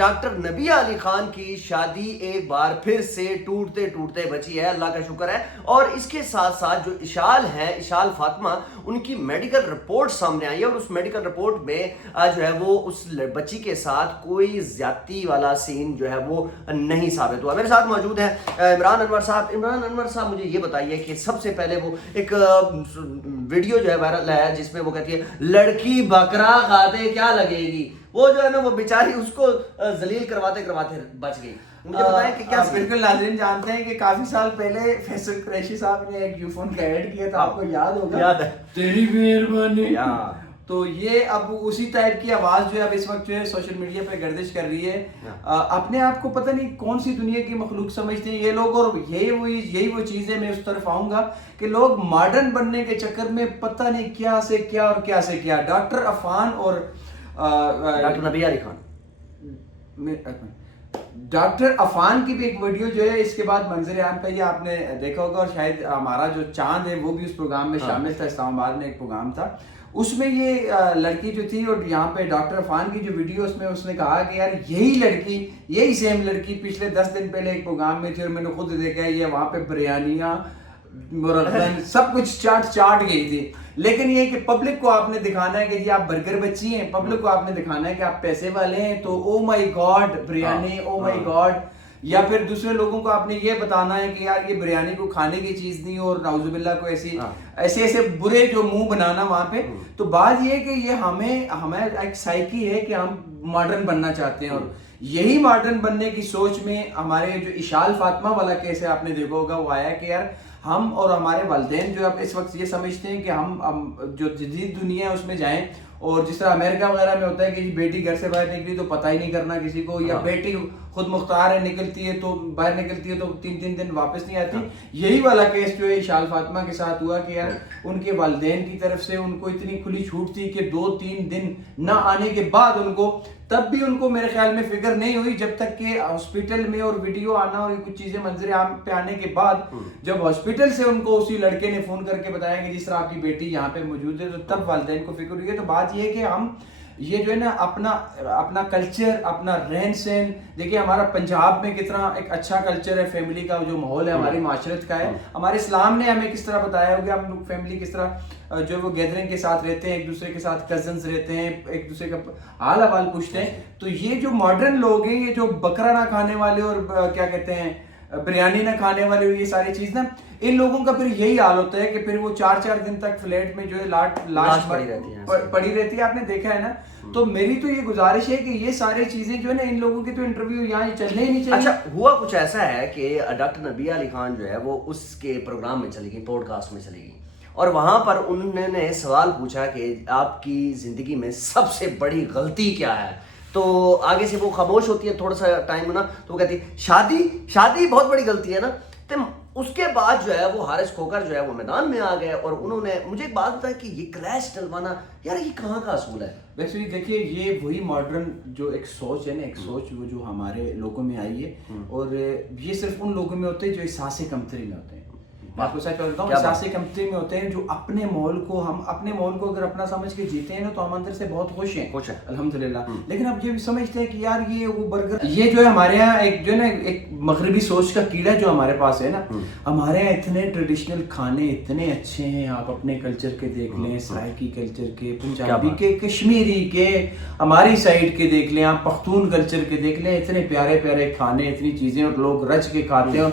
Doctor Nabiha Ali Khan کی شادی ایک بار پھر سے ٹوٹتے ٹوٹتے بچی ہے، اللہ کا شکر ہے. اور اس کے ساتھ ساتھ جو اشال ہے، اشال فاطمہ، ان کی میڈیکل رپورٹ سامنے آئی ہے اور اس میڈیکل رپورٹ میں جو ہے وہ اس بچی کے ساتھ کوئی زیادتی والا سین جو ہے وہ نہیں ثابت ہوا. میرے ساتھ موجود ہے عمران انور صاحب. عمران انور صاحب، مجھے یہ بتائیے کہ سب سے پہلے وہ ایک ویڈیو جو ہے وائرل ہے جس میں وہ کہتی ہے لڑکی بکرا کھاتے کیا لگے گی، وہ جو ہے نا وہ بیچاری اس کو ذلیل کرواتے کرواتے بچ گئی. مجھے بتائیں کہ کیا بالکل. ناظرین جانتے ہیں کہ کافی سال پہلے فیصل قریشی صاحب نے ایک یو فون کا ایڈ کیا تھا، آپ کو یاد ہوگا؟ یاد ہے. تیری مہربانی. تو یہ اب اسی ٹائپ کی آواز جو ہے اب اس وقت جو ہے سوشل میڈیا پہ گردش کر رہی ہے. اپنے آپ کو پتہ نہیں کون سی دنیا کی مخلوق سمجھتے ہیں یہ لوگ، اور یہی وہ چیزیں میں اس طرف آؤں گا کہ لوگ ماڈرن بننے کے چکر میں پتہ نہیں کیا سے کیا اور کیا سے کیا. ڈاکٹر عفان اور ڈاکٹر نبیہ علی خان، ڈاکٹر عفان کی بھی ایک ویڈیو جو ہے اس کے بعد منظر عام پہ یہ آپ نے دیکھا ہوگا، اور شاید ہمارا جو چاند ہے وہ بھی اس پروگرام میں شامل تھا. اسلام آباد میں ایک پروگرام تھا، اس میں یہ لڑکی جو تھی، اور یہاں پہ ڈاکٹر عفان کی جو ویڈیو اس میں اس نے کہا کہ یار یہی لڑکی، یہی سیم لڑکی پچھلے 10 دن پہلے ایک پروگرام میں تھی اور میں نے خود دیکھا ہے، یہ وہاں پہ بریانیاں مرغن سب کچھ چاٹ گئی تھی. لیکن یہ کہ پبلک کو آپ نے دکھانا ہے کہ جی آپ برگر بچی ہیں، پبلک کو آپ نے دکھانا ہے کہ آپ پیسے والے ہیں، تو او مائی گاڈ بریانی، او مائی گاڈ. یا پھر دوسرے لوگوں کو آپ نے یہ بتانا ہے کہ یار یہ بریانی کو کھانے کی چیز نہیں، اور نعوذ باللہ کو ایسے برے جو منہ بنانا وہاں پہ. تو بات یہ کہ یہ ہمیں ایک سائیکی ہے کہ ہم ماڈرن بننا چاہتے ہیں، اور یہی ماڈرن بننے کی سوچ میں ہمارے جو اشال فاطمہ والا کیس ہے آپ نے دیکھا ہوگا، وہ آیا کہ یار ہم اور ہمارے والدین جو اب اس وقت یہ سمجھتے ہیں کہ ہم جو جدید دنیا ہے اس میں جائیں، اور جس طرح امریکہ وغیرہ میں ہوتا ہے کہ بیٹی گھر سے باہر نکلی تو پتہ ہی نہیں کرنا کسی کو، یا بیٹی خود مختار ہے نکلتی ہے تو باہر نکلتی ہے تو 3 دن واپس نہیں آتی. یہی والا کیس جو ہے اشال فاطمہ کے ساتھ ہوا کہ یار ان کے والدین کی طرف سے ان کو اتنی کھلی چھوٹ تھی کہ 2-3 دن نہ آنے کے بعد ان کو، تب بھی ان کو میرے خیال میں فکر نہیں ہوئی جب تک کہ ہاسپٹل میں اور ویڈیو آنا اور کچھ چیزیں منظر عام پہ آنے کے بعد جب ہاسپٹل سے ان کو اسی لڑکے نے فون کر کے بتایا کہ جس طرح آپ کی بیٹی یہاں پہ موجود ہے، تو تب والدین کو فکر ہوئی ہے. تو بات یہ ہے کہ ہم یہ جو ہے نا اپنا کلچر، اپنا رہن سہن دیکھیے. ہمارا پنجاب میں کتنا ایک اچھا کلچر ہے، فیملی کا جو ماحول ہے ہماری معاشرت کا ہے. ہمارے اسلام نے ہمیں کس طرح بتایا ہوگا، ہم لوگ فیملی کس طرح جو وہ گیدرنگ کے ساتھ رہتے ہیں، ایک دوسرے کے ساتھ کزنز رہتے ہیں، ایک دوسرے کا حال احوال پوچھتے ہیں. تو یہ جو ماڈرن لوگ ہیں، یہ جو بکرا نہ کھانے والے اور کیا کہتے ہیں بریانی نہ کھانے والے، یہ ساری چیز نا، ان لوگوں کا پھر یہی حال ہوتا ہے کہ پھر وہ 4 دن تک فلیٹ میں جو ہے لاش پڑی رہتی ہے. آپ نے دیکھا ہے نا. تو میری تو یہ گزارش ہے کہ یہ ساری چیزیں جو ہے نا، ان لوگوں کے تو انٹرویو یہاں چلنے ہی نہیں چاہیے. اچھا، ہوا کچھ ایسا ہے کہ ڈاکٹر نبیہ علی خان جو ہے وہ اس کے پروگرام میں چلی گئی، پوڈ کاسٹ میں چلی گئی، اور وہاں پر انہوں نے سوال پوچھا کہ آپ کی زندگی میں سب سے بڑی غلطی کیا ہے. تو آگے سے وہ خاموش ہوتی ہے تھوڑا سا ٹائم ہونا، تو وہ کہتی ہے شادی بہت بڑی غلطی ہے نا. تو اس کے بعد جو ہے وہ حارث کھوکر جو ہے وہ میدان میں آ گئے، اور انہوں نے مجھے ایک بات بتایا کہ یہ کلیش ڈلوانا یار یہ کہاں کا اصول ہے؟ ویسے دیکھیے یہ وہی ماڈرن جو ایک سوچ ہے نا، ایک سوچ وہ جو ہمارے لوگوں میں آئی ہے، اور یہ صرف ان لوگوں میں ہوتے ہیں جو احساس کمتری میں ہوتے ہیں. آپ کو سچ بتاتا ہوں، احساس کمتری میں ہوتے ہیں جو اپنے ماحول کو، ہم اپنے ماحول کو اگر اپنا سمجھ کے جیتے ہیں نا تو ہم اندر سے بہت خوش ہیں الحمدللہ. لیکن اب یہ بھی سمجھتے ہیں کہ یار یہ وہ برگر، یہ جو ہے ہمارے یہاں ایک جو ہے نا ایک مغربی سوچ کا کیڑا جو ہمارے پاس ہے نا. ہمارے یہاں اتنے ٹریڈیشنل کھانے اتنے اچھے ہیں، آپ اپنے کلچر کے دیکھ لیں، سرائکی کلچر کے، پنجابی کے، کشمیری کے، ہماری سائڈ کے دیکھ لیں، آپ پختون کلچر کے دیکھ لیں، اتنے پیارے پیارے کھانے، اتنی چیزیں، اور لوگ رچ کے کھاتے ہیں.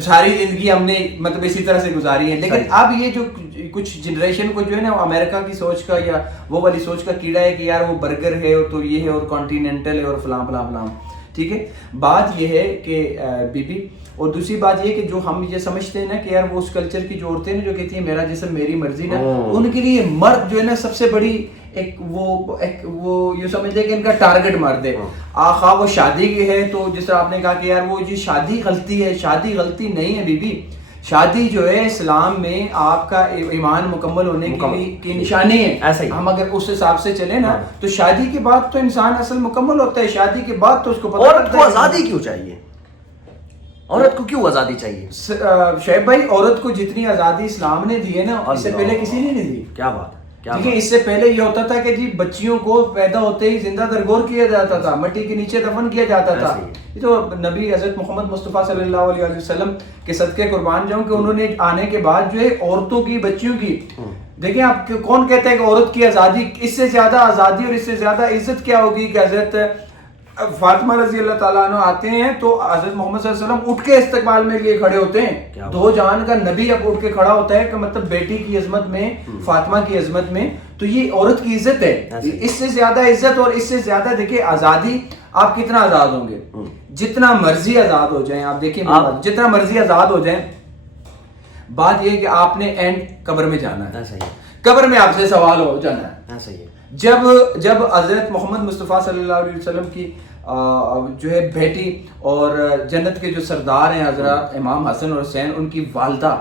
ساری زندگی ہم نے مطلب اسی طرح سے گزاری ہے. لیکن اب یہ جو کچھ جنریشن کو جو ہے نا امریکہ کی سوچ کا یا وہ والی سوچ کا کیڑا ہے کہ یار وہ برگر ہے تو یہ ہے، اور کانٹیننٹل ہے، اور فلاں فلاں فلاں. ٹھیک ہے، بات یہ ہے کہ بی بی، اور دوسری بات یہ کہ جو ہم یہ سمجھتے ہیں نا کہ یار وہ اس کلچر کی جو عورتیں نا جو کہتی ہیں میرا جسم میری مرضی نا، ان کے لیے مرد جو ہے نا سب سے بڑی ایک وہ یہ سمجھتے ہیں کہ ان کا ٹارگٹ مرد ہے. خواہ وہ شادی کی ہے، تو جس طرح آپ نے کہا کہ یار وہ جی شادی غلطی ہے، شادی غلطی نہیں ہے بی بی. شادی جو ہے اسلام میں آپ کا ایمان مکمل ہونے کی نشانی ہے. ایسا ہی ہم اگر اس حساب سے چلے نا تو شادی کے بعد تو انسان اصل مکمل ہوتا ہے. شادی کے بعد تو اس کو عورت کو آزادی کیوں چاہیے؟ عورت کو کیوں آزادی چاہیے شعیب بھائی؟ عورت کو جتنی آزادی اسلام نے دی ہے نا، اس سے پہلے کسی نے نہیں دی. کیا بات ہے، ٹھیک ہے. اس سے پہلے یہ ہوتا تھا کہ جی بچیوں کو پیدا ہوتے ہی زندہ درگور کیا جاتا تھا, مٹی کے نیچے دفن کیا جاتا تھا. یہ تو نبی حضرت محمد مصطفیٰ صلی اللہ علیہ وسلم کے صدقے قربان جاؤں کہ انہوں نے آنے کے بعد جو ہے عورتوں کی, بچیوں کی, دیکھیں آپ کون کہتا ہے کہ عورت کی آزادی, اس سے زیادہ آزادی اور اس سے زیادہ عزت کیا ہوگی کہ حضرت فاطمہ رضی اللہ تعالیٰ عنہ آتے ہیں تو حضرت محمد صلی اللہ علیہ وسلم اٹھ کے استقبال میں لیے کھڑے ہوتے ہیں. دو جہان کا نبی اب اٹھ کے کھڑا ہوتا ہے کہ مطلب بیٹی کی عظمت میں, فاطمہ کی عظمت میں, تو یہ عورت کی عزت ہے. اس سے زیادہ عزت اور اس سے زیادہ دیکھیں آزادی, آپ کتنا آزاد ہوں گے, جتنا مرضی آزاد ہو جائیں. آپ دیکھیں جتنا مرضی آزاد ہو جائیں, بات یہ ہے کہ آپ نے اینڈ قبر میں جانا ہے, قبر میں آپ سے سوال ہو جانا ہے. جب حضرت محمد مصطفیٰ صلی اللہ علیہ وسلم کی جو ہے بیٹی اور جنت کے جو سردار ہیں حضرت امام حسن اور حسین, ان کی والدہ,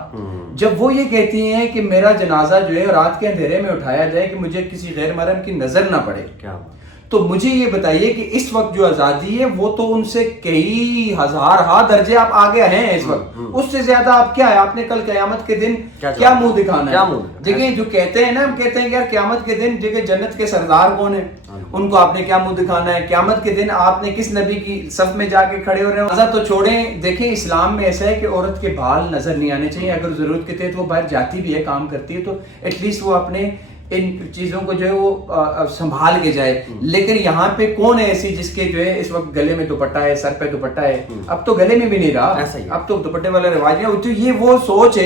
جب وہ یہ کہتی ہیں کہ میرا جنازہ جو ہے رات کے اندھیرے میں اٹھایا جائے کہ مجھے کسی غیر محرم کی نظر نہ پڑے, تو مجھے یہ بتائیے کہ اس وقت جو آزادی ہے وہ تو ان سے کئی ہزار درجے آپ آگے ہیں اس وقت. اس سے زیادہ آپ کیا ہے, آپ نے کل قیامت کے دن کیا منہ دکھانا ہے. دیکھیں جو کہتے ہیں نا, ہم کہتے ہیں کہ یار قیامت کے دن دیکھیں جنت کے سردار کون ہیں, ان کو آپ نے کیا منہ دکھانا ہے. قیامت کے دن آپ نے کس نبی کی صف میں جا کے کھڑے ہو رہے ہیں. مزہ تو چھوڑیں, دیکھیں اسلام میں ایسا ہے کہ عورت کے بال نظر نہیں آنے چاہیے. اگر ضرورت کے تحت وہ باہر جاتی بھی ہے, کام کرتی ہے, تو ایٹ لیسٹ وہ اپنے ان چیزوں کو جو ہے وہ سنبھال کے جائے. لیکن یہاں پہ کون ہے ایسی جس کے جو ہے اس وقت گلے میں دوپٹہ ہے, سر پہ دوپٹہ ہے, اب تو گلے میں بھی نہیں رہا, اب تو دوپٹے والا رواج ہے. تو یہ وہ سوچ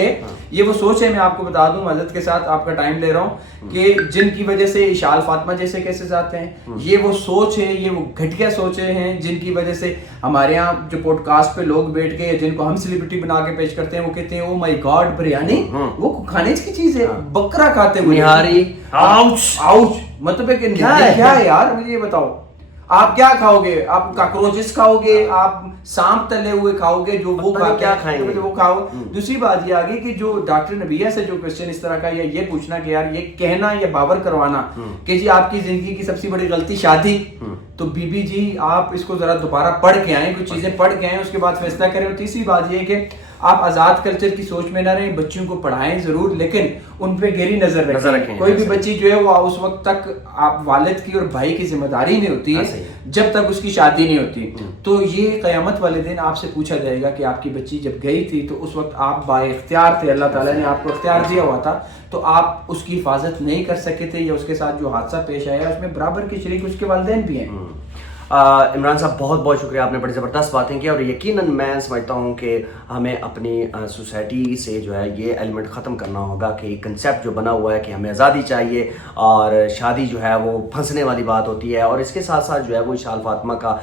ہے, میں آپ کو بتا دوں معذرت کے ساتھ آپ کا ٹائم لے رہا ہوں, کہ جن کی وجہ سے اشال فاطمہ جیسے کیسز آتے ہیں, یہ وہ سوچ ہے, یہ وہ گھٹیا سوچیں ہیں جن کی وجہ سے ہمارے یہاں جو پوڈ کاسٹ پہ لوگ بیٹھ کے, جن کو ہم سیلیبریٹی بنا کے پیش کرتے ہیں, وہ کہتے ہیں او مائی گاڈ بریانی, وہ کھانے کی چیز ہے, بکرا کھاتے ہوئے نہاری, آؤچ, مطلب ہے کہ کیا ہے یار, مجھے یہ بتاؤ آپ کیا کھاؤ گے, آپ کاکروچز کھاؤ گے, آپ سانپ تلے ہوئے کھاؤ گے, جو وہ کیا کھائیں گے وہ کھاؤ. دوسری بات یہ آگئی کہ جو ڈاکٹر نبیہ سے جو کوسچن اس طرح کا, یا یہ پوچھنا کہ یار یہ کہنا یا باور کروانا کہ جی آپ کی زندگی کی سب سے بڑی غلطی شادی, تو بی بی جی آپ اس کو ذرا دوبارہ پڑھ کے آئیں, کچھ چیزیں پڑھ کے آئیں, اس کے بعد فیصلہ کریں. اور تیسری بات یہ ہے کہ آپ آزاد کلچر کی سوچ میں نہ رہیں, بچیوں کو پڑھائیں ضرور, لیکن ان پہ گہری نظر رکھیں. کوئی بھی بچی جو ہے وہ اس وقت تک آپ والد کی اور بھائی کی ذمہ داری نہیں ہوتی ہے جب تک اس کی شادی نہیں ہوتی. تو یہ قیامت والے دن آپ سے پوچھا جائے گا کہ آپ کی بچی جب گئی تھی تو اس وقت آپ با اختیار تھے, اللہ تعالیٰ نے آپ کو اختیار دیا ہوا تھا, تو آپ اس کی حفاظت نہیں کر سکے تھے, یا اس کے ساتھ جو حادثہ پیش آیا اس میں برابر کے شریک اس کے والدین بھی ہیں. عمران صاحب بہت بہت شکریہ, آپ نے بڑی زبردست باتیں کی, اور یقیناً میں سمجھتا ہوں کہ ہمیں اپنی سوسائٹی سے جو ہے یہ ایلیمنٹ ختم کرنا ہوگا کہ کنسیپٹ جو بنا ہوا ہے کہ ہمیں آزادی چاہیے اور شادی جو ہے وہ پھنسنے والی بات ہوتی ہے. اور اس کے ساتھ ساتھ جو ہے وہ اشال فاطمہ کا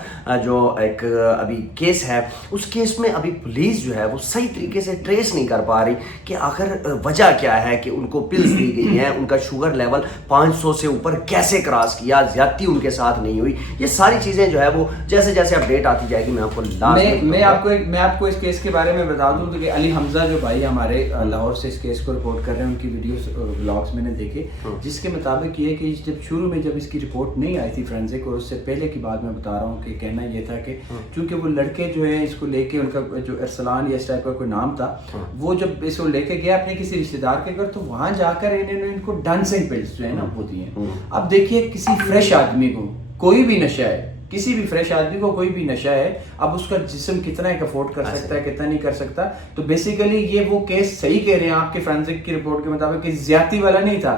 جو ایک ابھی کیس ہے, اس کیس میں ابھی پولیس جو ہے وہ صحیح طریقے سے ٹریس نہیں کر پا رہی کہ آخر وجہ کیا ہے کہ ان کو پلز دی گئی ہیں, ان کا شوگر لیول 500 سے اوپر کیسے کراس کیا, زیادتی ان کے ساتھ نہیں ہوئی. یہ ساری چیزیں جو ہے وہ جیسے جیسے اپڈیٹ آتی جائے گی میں آپ کو میں آپ کو اس کیس کے بارے میں بتا دوں کہ علی حمزہ جو بھائی ہمارے لاہور سے اس کیس کو رپورٹ کر رہے ہیں, ان کی ویڈیوز بلاگز میں نے دیکھے, جس کے مطابق یہ کہ جب شروع میں جب اس کی رپورٹ نہیں آئی تھی فرینزک, اور اس سے پہلے کی بات میں بتا رہا ہوں کہ کہنا یہ تھا کہ چونکہ وہ لڑکے جو ہیں اس کو لے کے, ان کا جو ارسلان یا اس ٹائپ کا کوئی نام تھا, وہ جب اس کو لے کے گیا اپنے کسی رشتے دار کے گھر, تو وہاں جا کر انہوں نے ان کو ڈانسنگ پلس جو ہے نا وہ دی ہیں. اب دیکھیے کسی فریش آدمی کو کوئی بھی نشہ ہے, کسی بھی فریش آدمی کو کوئی بھی نشہ ہے, اب اس کا جسم کتنا ایک افورڈ کر سکتا ہے, کتنا نہیں کر سکتا. تو بیسیکلی یہ وہ کیس صحیح کہہ رہے ہیں آپ کے فرینزک کی رپورٹ کے مطابق کہ زیادتی والا نہیں تھا.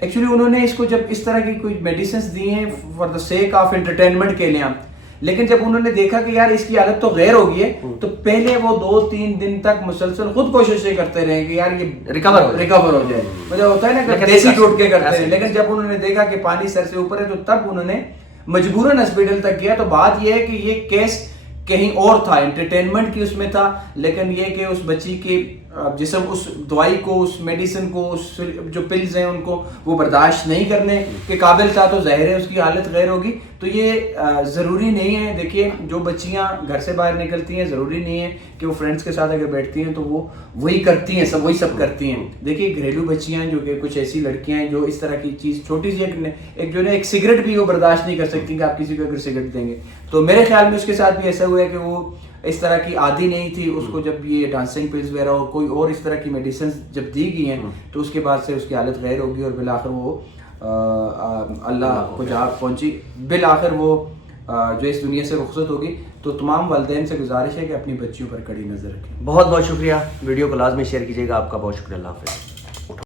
ایکچولی انہوں نے اس کو جب اس طرح کی کوئی میڈیسنز دی ہیں for the sake of entertainment کے لیے, لیکن جب انہوں نے دیکھا کہ یار اس کی حالت تو غیر ہو گئی ہے, تو پہلے وہ 2-3 دن تک مسلسل خود کوششیں کرتے رہے کہ یار یہ ریکور ہو جائے, مجھے ہوتا ہے نا دیسی ٹوٹ کے کرتے ہیں. لیکن جب انہوں نے دیکھا کہ پانی سر سے اوپر ہے, تو تب انہوں نے مجبوراً ہاسپٹل تک گیا. تو بات یہ ہے کہ یہ کیس کہیں اور تھا, انٹرٹینمنٹ کی اس میں تھا, لیکن یہ کہ اس بچی کے جسم اس دوائی کو, اس میڈیسن کو, اس جو پلز ہیں ان کو وہ برداشت نہیں کرنے کے قابل تھا, تو ظاہر ہے اس کی حالت غیر ہوگی. تو یہ ضروری نہیں ہے, دیکھیے جو بچیاں گھر سے باہر نکلتی ہیں ضروری نہیں ہے کہ وہ فرینڈس کے ساتھ اگر بیٹھتی ہیں تو وہ وہی کرتی ہیں, وہی سب کرتی ہیں. دیکھیے گھریلو بچیاں جو کہ کچھ ایسی لڑکیاں ہیں جو اس طرح کی چیز چھوٹی سی ایک جو ہے ایک سگریٹ بھی وہ برداشت نہیں کر سکتی کہ آپ کسی کو اگر سگریٹ دیں گے. تو میرے خیال میں اس کے ساتھ بھی ایسا ہوا ہے کہ وہ اس طرح کی عادی نہیں تھی, اس کو جب یہ ڈانسنگ پلز وغیرہ اور کوئی اور اس طرح کی میڈیسنز جب دی گئی ہیں, تو اس کے بعد سے اس کی حالت غیر ہوگی اور بالآخر وہ اللہ کو جا پہنچی، بالآخر وہ جو اس دنیا سے رخصت ہوگی. تو تمام والدین سے گزارش ہے کہ اپنی بچیوں پر کڑی نظر رکھیں. بہت بہت شکریہ. ویڈیو کو لازمی شیئر کیجیے گا. آپ کا بہت شکریہ. اللہ حافظ.